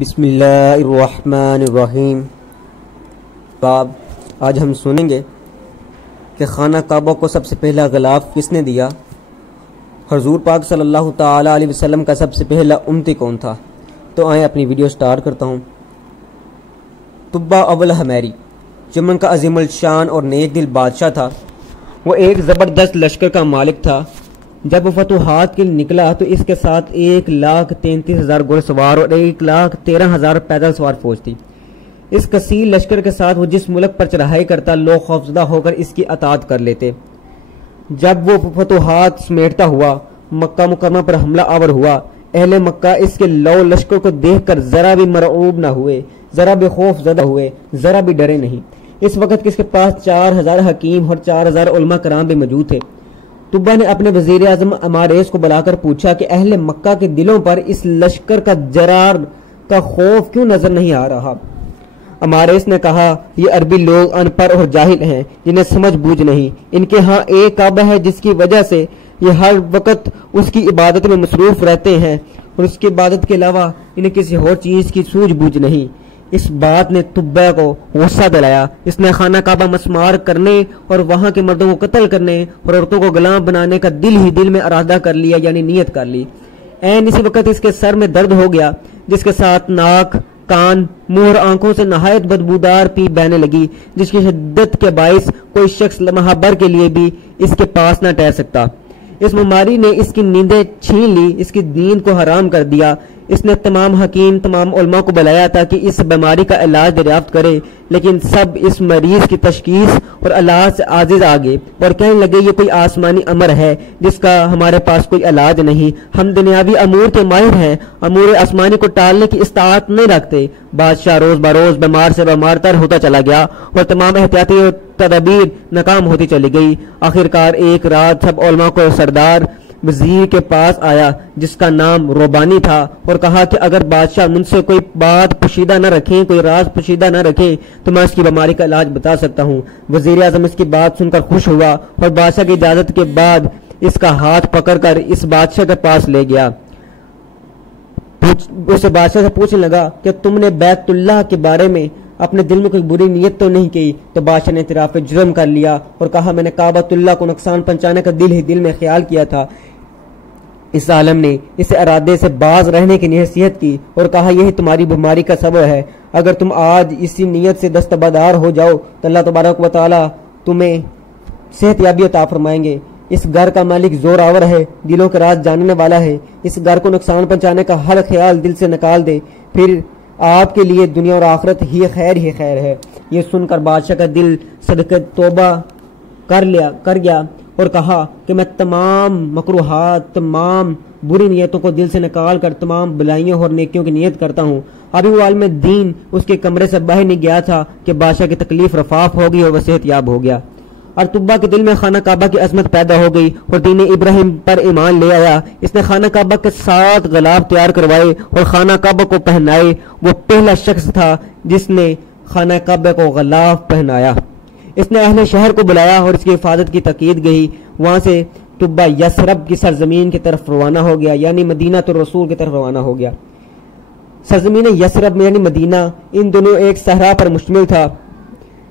بسم اللہ الرحمن الرحیم۔ باب آج ہم سنیں گے کہ خانہ کعبہ کو سب سے پہلا غلاف کس نے دیا، حضور پاک صلی اللہ تعالی علیہ وسلم کا سب سے پہلا امتی کون تھا۔ تو آئیں اپنی ویڈیو سٹارٹ کرتا ہوں۔ طبہ اول حمیری یمن کا عظیم الشان اور نیک دل بادشاہ تھا۔ وہ ایک زبردست لشکر کا مالک تھا۔ جب وہ فتوحات کے لیے نکلا تو اس کے ساتھ 1,33,000 گھوڑ سوار اور 1,13,000 پیدل سوار فوج تھی۔ اس کثیر لشکر کے ساتھ وہ جس ملک پر چڑھائی کرتا لوگ خوفزدہ ہو کر اس کی اطاعت کر لیتے۔ جب وہ فتوحات سمیٹتا ہوا مکہ مکرمہ پر حملہ آور ہوا، اہل مکہ اس کے لو لشکر کو دیکھ کر ذرا بھی مرعوب نہ ہوئے، ذرا بھی خوف زدہ ہوئے، ذرا بھی ڈرے نہیں۔ اس وقت کس کے پاس 4,000 حکیم اور 4,000 علماء کرام بھی موجود تھے۔ طبہ نے اپنے وزیر اعظم عماریس کو بلا کر پوچھا کہ اہل مکہ کے دلوں پر اس لشکر کا جرار کا خوف کیوں نظر نہیں آ رہا۔ عماریس نے کہا، یہ عربی لوگ ان پڑھ اور جاہل ہیں، جنہیں سمجھ بوجھ نہیں۔ ان کے ہاں ایک کعبہ ہے جس کی وجہ سے یہ ہر وقت اس کی عبادت میں مصروف رہتے ہیں، اور اس کی عبادت کے علاوہ انہیں کسی اور چیز کی سوجھ بوجھ نہیں۔ اس بات نے طبہ کو غصہ دلایا۔ اس نے خانہ کعبہ مسمار کرنے اور وہاں کے مردوں کو قتل کرنے اور عورتوں کو غلام بنانے کا دل ہی دل میں ارادہ کر لیا، یعنی نیت کر لی۔ اسی وقت اس کے سر میں درد ہو گیا، جس کے ساتھ ناک، کان، منہ اور آنکھوں سے نہایت بدبودار پیپ بہنے لگی، جس کی شدت کے باعث کوئی شخص لمحہ بھر کے لیے بھی اس کے پاس نہ ٹھہر سکتا۔ اس بیماری نے اس کی نیندیں چھین لی، اس کی نیند کو حرام کر دیا۔ اس نے تمام حکیم، تمام علماء کو بلایا تاکہ اس بیماری کا علاج دریافت کرے، لیکن سب اس مریض کی تشخیص اور علاج سے عاجز آگے اور کہنے لگے یہ کوئی آسمانی امر ہے جس کا ہمارے پاس کوئی علاج نہیں۔ ہم دنیاوی امور کے ماہر ہیں، امور آسمانی کو ٹالنے کی استطاعت نہیں رکھتے۔ بادشاہ روز بروز بیمار سے بیمار تر ہوتا چلا گیا اور تمام احتیاطی تدابیر ناکام ہوتی چلی گئی۔ آخرکار ایک رات سب علماء کو سردار وزیر کے پاس آیا جس کا نام روبانی تھا، اور کہا کہ اگر بادشاہ مجھ سے کوئی بات پوشیدہ نہ رکھیں، کوئی راز پوشیدہ نہ رکھیں تو میں اس کی بیماری کا علاج بتا سکتا ہوں۔ وزیر اعظم اس کی بات سن کر خوش ہوا اور بادشاہ کی اجازت کے بعد اس کا ہاتھ پکڑ کر اس بادشاہ کے پاس لے گیا۔ اسے بادشاہ سے پوچھنے لگا کہ تم نے بیت اللہ کے بارے میں اپنے دل میں کوئی بری نیت تو نہیں کی؟ تو بادشاہ نے اعتراف جرم کر لیا اور کہا، میں نے کعبۃ اللہ کو نقصان پہنچانے کا دل ہی دل میں خیال کیا تھا۔ اس عالم نے اس ارادے سے باز رہنے کی نصیحت کی اور کہا، یہی تمہاری بیماری کا سبب ہے۔ اگر تم آج اسی نیت سے دستبردار ہو جاؤ تو اللہ تبارک و تعالی تمہیں صحت یابی عطا فرمائیں گے۔ اس گھر کا مالک زور آور ہے، دلوں کے راز جاننے والا ہے۔ اس گھر کو نقصان پہنچانے کا ہر خیال دل سے نکال دے، پھر آپ کے لیے دنیا اور آخرت ہی خیر ہے۔ یہ سن کر بادشاہ کا دل صدقہ توبہ کر گیا اور کہا کہ میں تمام مکروہات، تمام بری نیتوں کو دل سے نکال کر تمام بلائیوں اور نیکیوں کی نیت کرتا ہوں۔ ابھی وہ عالم دین اس کے کمرے سے باہر نہیں گیا تھا کہ بادشاہ کی تکلیف رفاف ہو گئی اور وہ صحت یاب ہو گیا۔ اور طبہ کے دل میں خانہ کعبہ کی عظمت پیدا ہو گئی اور دین ابراہیم پر ایمان لے آیا۔ اس نے خانہ کعبہ کے 7 غلاف تیار کروائے اور خانہ کعبہ کو پہنائے۔ وہ پہلا شخص تھا جس نے خانہ کعبہ کو غلاف پہنایا۔ اس نے اہل شہر کو بلایا اور اس کی حفاظت کی تاکید گئی۔ وہاں سے طبہ یثرب کی سرزمین کی طرف روانہ ہو گیا، یعنی مدینہ الرسول کی طرف روانہ ہو گیا۔ سرزمین یثرب یعنی مدینہ ان دونوں ایک صحرا پر مشتمل تھا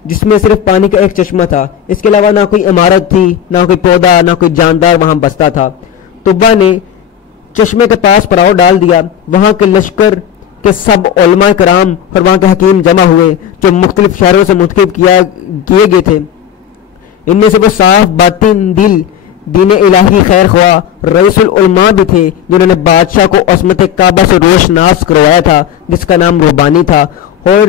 جس میں صرف پانی کا ایک چشمہ تھا۔ اس کے علاوہ نہ کوئی عمارت تھی، نہ کوئی پودا، نہ کوئی جاندار وہاں بستا تھا۔ طبہ نے چشمے کے پاس پڑاؤ ڈال دیا۔ وہاں کے لشکر کہ سب علماء کرام اور وہاں کے حکیم جمع ہوئے جو مختلف شہروں سے منتخب کیے گئے تھے۔ ان میں سے وہ صاف باطن دل دین الہی خیر خواہ رئیس العلماء بھی تھے جنہوں نے بادشاہ کو عظمت کعبہ سے روشناس کروایا تھا، جس کا نام روبانی تھا، اور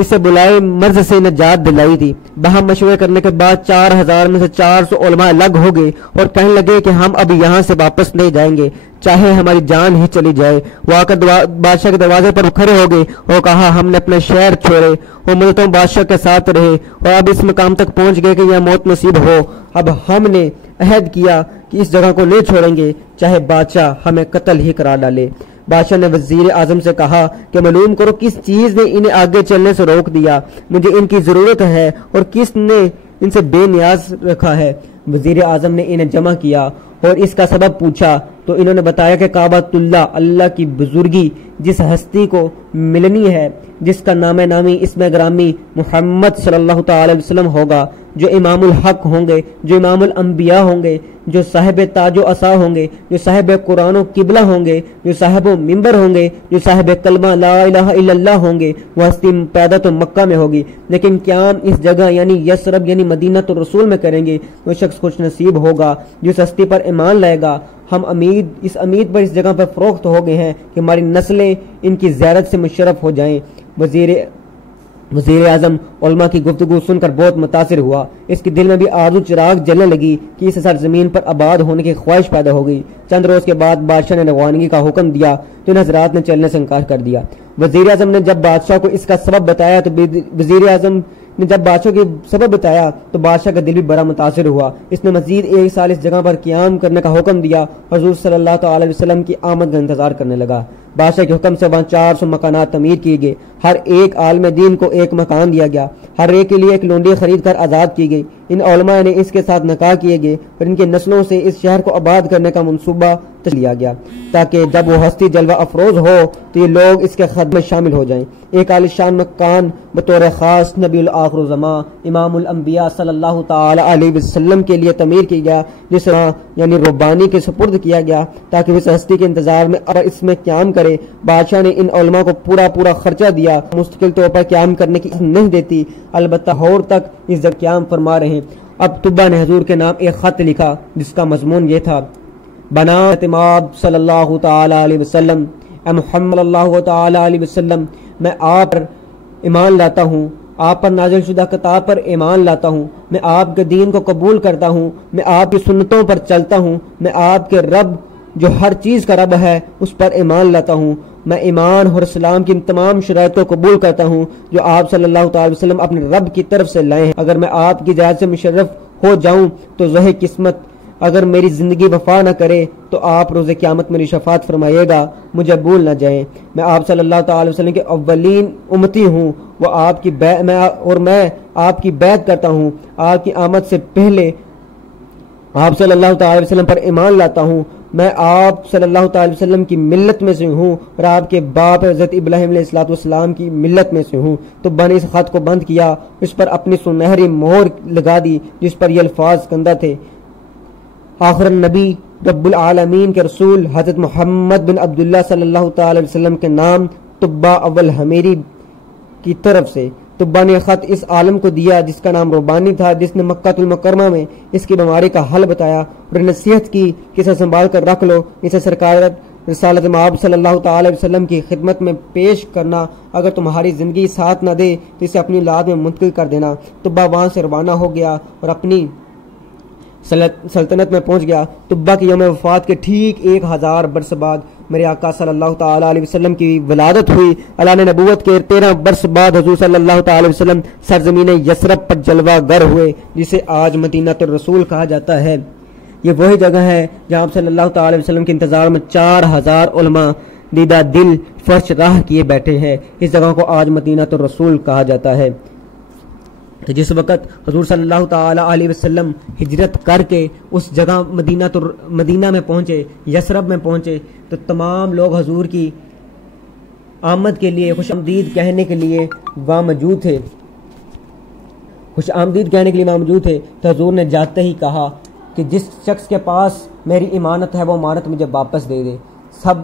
اسے بلائے مرض سے نجات دلائی تھی۔ باہم مشورے کرنے کے بعد 4,000 میں سے 400 علماء الگ ہو گئے اور کہنے لگے کہ ہم اب یہاں سے واپس نہیں جائیں گے، چاہے ہماری جان ہی چلی جائے۔ وہ آ کر بادشاہ کے دروازے پر کھڑے ہو گئے اور کہا، ہم نے اپنے شہر چھوڑے اور مدتوں بادشاہ کے ساتھ رہے اور اب اس مقام تک پہنچ گئے کہ یہ موت نصیب ہو۔ اب ہم نے عہد کیا کہ اس جگہ کو نہیں چھوڑیں گے، چاہے بادشاہ ہمیں قتل ہی قرار ڈالے۔ بادشاہ نے وزیر اعظم سے کہا کہ معلوم کرو کس چیز نے انہیں آگے چلنے سے روک دیا، مجھے ان کی ضرورت ہے، اور کس نے ان سے بے نیاز رکھا ہے۔ وزیر اعظم نے انہیں جمع کیا اور اس کا سبب پوچھا تو انہوں نے بتایا کہ کعبۃ اللہ، اللہ کی بزرگی جس ہستی کو ملنی ہے، جس کا نام نامی اسم گرامی محمد صلی اللہ تعالی علیہ وسلم ہوگا، جو امام الحق ہوں گے، جو امام الانبیاء ہوں گے، جو صاحب تاج و عصا ہوں گے، جو صاحب قرآن و قبلہ ہوں گے، جو صاحب ممبر ہوں گے، جو صاحب کلمہ لا الہ الا اللہ ہوں گے، وہ ہستی پیدا تو مکہ میں ہوگی، لیکن قیام اس جگہ یعنی یثرب یعنی مدینہ الرسول میں کریں گے۔ وہ شخص خوش نصیب ہوگا جس ہستی پر ایمان لائے گا۔ ہم اس امید پر اس جگہ پر فروخت ہو گئے ہیں کہ ہماری نسلیں ان کی زیارت سے مشرف ہو جائیں۔ وزیر اعظم علماء کی گفتگو سن کر بہت متاثر ہوا۔ اس کے دل میں بھی آرزو چراغ جلنے لگی کہ اس سرزمین پر آباد ہونے کی خواہش پیدا ہو گئی۔ چند روز کے بعد بادشاہ نے روانگی کا حکم دیا تو ان حضرات نے چلنے سے انکار کر دیا۔ وزیر اعظم نے جب بادشاہ کو اس کا سبب بتایا تو بادشاہ کا دل بھی بڑا متاثر ہوا۔ اس نے مزید 1 سال اس جگہ پر قیام کرنے کا حکم دیا۔ حضور صلی اللہ تعالی علیہ وسلم کی آمد کا انتظار کرنے لگا۔ بادشاہ کے حکم سے وہاں 400 مکانات تعمیر کیے گئے۔ ہر ایک عالم دین کو ایک مکان دیا گیا۔ ہر ایک کے لیے ایک لونڈی خرید کر آزاد کی گئی۔ ان علماء نے اس کے ساتھ نکاح کیے گئے اور ان کی نسلوں سے اس شہر کو آباد کرنے کا منصوبہ لیا گیا تاکہ جب وہ ہستی جلوہ افروز ہو تو یہ لوگ اس کے خدمت میں شامل ہو جائیں۔ ایک عالیشان مکان بطور خاص نبی الآخر الزمان امام الانبیاء صلی اللہ تعالی علیہ وسلم کے لیے تعمیر کیا گیا، جس یعنی ربانی کے سپرد کیا گیا تاکہ اس ہستی کے انتظار میں اور اس میں قیام کرے۔ بادشاہ نے ان علماء کو پورا خرچہ دیا۔ مستقل طور پر قیام کرنے کی نہیں دیتی، البتہ ہور تک اس جگہ قیام فرما رہے ہیں۔ اب طبا نے حضور کے نام ایک خط لکھا جس کا مضمون یہ تھا: بنا اعتماد صلی اللہ تعالی علیہ وسلم، اے محمد اللہ تعالی علیہ وسلم، میں آپ پر ایمان لاتا ہوں، آپ پر نازل شدہ کتاب پر ایمان لاتا ہوں، میں آپ کے دین کو قبول کرتا ہوں، میں آپ کی سنتوں پر چلتا ہوں، میں آپ کے رب جو ہر چیز کا رب ہے اس پر ایمان لاتا ہوں، میں ایمان اور اسلام کی تمام شرائط کو قبول کرتا ہوں جو آپ صلی اللہ تعالی وسلم اپنے رب کی طرف سے لائے ہیں۔ اگر میں آپ کی اجازت سے مشرف ہو جاؤں تو ذوق قسمت، اگر میری زندگی وفا نہ کرے تو آپ روز قیامت میری شفاعت فرمائیے گا، مجھے بھول نہ جائیں۔ میں آپ صلی اللہ تعالی وسلم کے اولین امتی ہوں، میں آپ کی بیعت کرتا ہوں، آپ کی آمد سے پہلے آپ صلی اللہ تعالی وسلم پر ایمان لاتا ہوں، میں آپ صلی اللہ تعالی وسلم کی ملت میں سے ہوں اور آپ کے باپ حضرت ابراہیم علیہ السلام کی ملت میں سے ہوں۔ تو نے اس خط کو بند کیا، اس پر اپنی سنہری مہر لگا دی جس پر یہ الفاظ کندہ تھے: آخر النبی رب العالمین کے رسول حضرت محمد بن عبداللہ صلی اللہ تعالی وسلم کے نام طبا اول حمیری کی طرف سے۔ طبا نے خط اس عالم کو دیا جس کا نام ربانی تھا، جس نے مکہ المکرمہ میں اس کی بیماری کا حل بتایا اور نصیحت کی کہ اسے سنبھال کر رکھ لو، اسے سرکار رسالت مآب صلی اللہ تعالی وسلم کی خدمت میں پیش کرنا، اگر تمہاری زندگی ساتھ نہ دے تو اسے اپنی اولاد میں منتقل کر دینا۔ طبا وہاں سے روانہ ہو گیا اور اپنی سلطنت میں پہنچ گیا۔ طبا کی یوم وفات کے ٹھیک 1000 برس بعد میرے آقا صلی اللہ تعالی علیہ وسلم کی ولادت ہوئی۔ اللہ نے نبوت کے 13 برس بعد حضور صلی اللہ تعالی وسلم سرزمین یثرب پر جلوہ گر ہوئے، جسے آج مدینہ الرسول کہا جاتا ہے۔ یہ وہی جگہ ہے جہاں صلی اللہ تعالی وسلم کے انتظار میں 4000 علماء دیدہ دل فرش راہ کیے بیٹھے ہیں۔ اس جگہ کو آج مدینہ الرسول کہا جاتا ہے۔ جس وقت حضور صلی اللہ تعالی علیہ وسلم ہجرت کر کے اس جگہ مدینہ میں پہنچے، یثرب میں پہنچے، تو تمام لوگ حضور کی آمد کے لیے خوش آمدید کہنے کے لیے وہاں موجود تھے۔ تو حضور نے جاتے ہی کہا کہ جس شخص کے پاس میری امانت ہے وہ امانت مجھے واپس دے دے۔ سب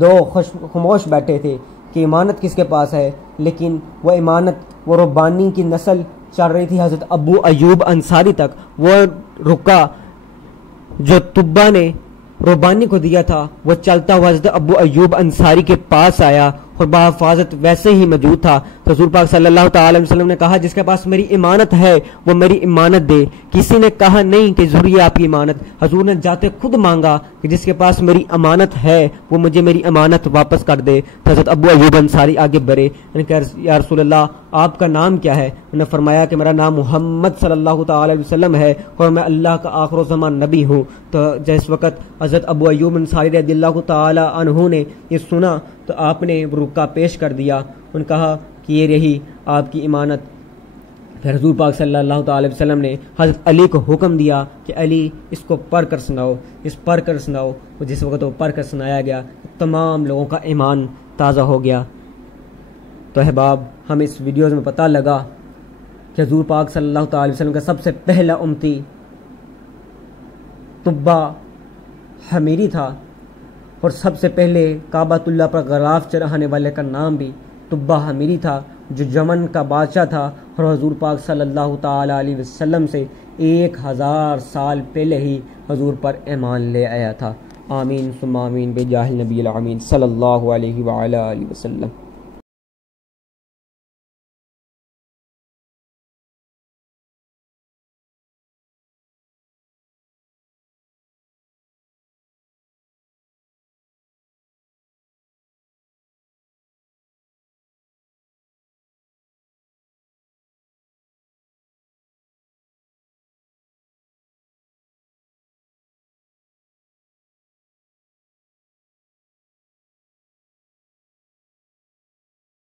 لوگ خاموش بیٹھے تھے کہ امانت کس کے پاس ہے، لیکن وہ امانت وہ ربانی کی نسل چل رہی تھی حضرت ابو ایوب انصاری تک۔ وہ رکا جو طبا نے ربانی کو دیا تھا وہ چلتا ہوا حضرت ابو ایوب انصاری کے پاس آیا اور بحفاظت ویسے ہی موجود تھا۔ تو حضور پاک صلی اللہ تعالی وسلم نے کہا جس کے پاس میری امانت ہے وہ میری امانت دے۔ کسی نے کہا نہیں کہ ضروری ہے آپ کی امانت، حضور نے جاتے خود مانگا کہ جس کے پاس میری امانت ہے وہ مجھے میری امانت واپس کر دے۔ تو حضرت ابو ایوب انصاری آگے بڑھے، انہوں نے کہا یا رسول اللہ آپ کا نام کیا ہے؟ انہوں نے فرمایا کہ میرا نام محمد صلی اللہ تعالی وسلم ہے اور میں اللہ کا آخر الزمان نبی ہوں۔ تو جس وقت حضرت ابو ایوب انصاری رضی اللہ تعالی عنہ نے یہ سنا تو آپ نے رکا پیش کر دیا، ان کہا کہ یہ رہی آپ کی امانت۔ پھر حضور پاک صلی اللہ تعالی وسلم نے حضرت علی کو حکم دیا کہ علی اس کو پڑھ کر سناؤ، پڑھ کر سناؤ۔ جس وقت وہ پڑھ کر سنایا گیا تمام لوگوں کا ایمان تازہ ہو گیا۔ تو احباب، ہم اس ویڈیوز میں پتہ لگا کہ حضور پاک صلی اللہ تعالی وسلم کا سب سے پہلا امتی طبہ حمیری تھا، اور سب سے پہلے کعبۃ اللہ پر غلاف چڑھانے والے کا نام بھی طبہ حمیری تھا، جو یمن کا بادشاہ تھا اور حضور پاک صلی اللہ تعالی علیہ وسلم سے 1000 سال پہلے ہی حضور پر ایمان لے آیا تھا۔ آمین ثم آمین بجاہ النبی الامین صلی اللہ علیہ وآلہ وسلم۔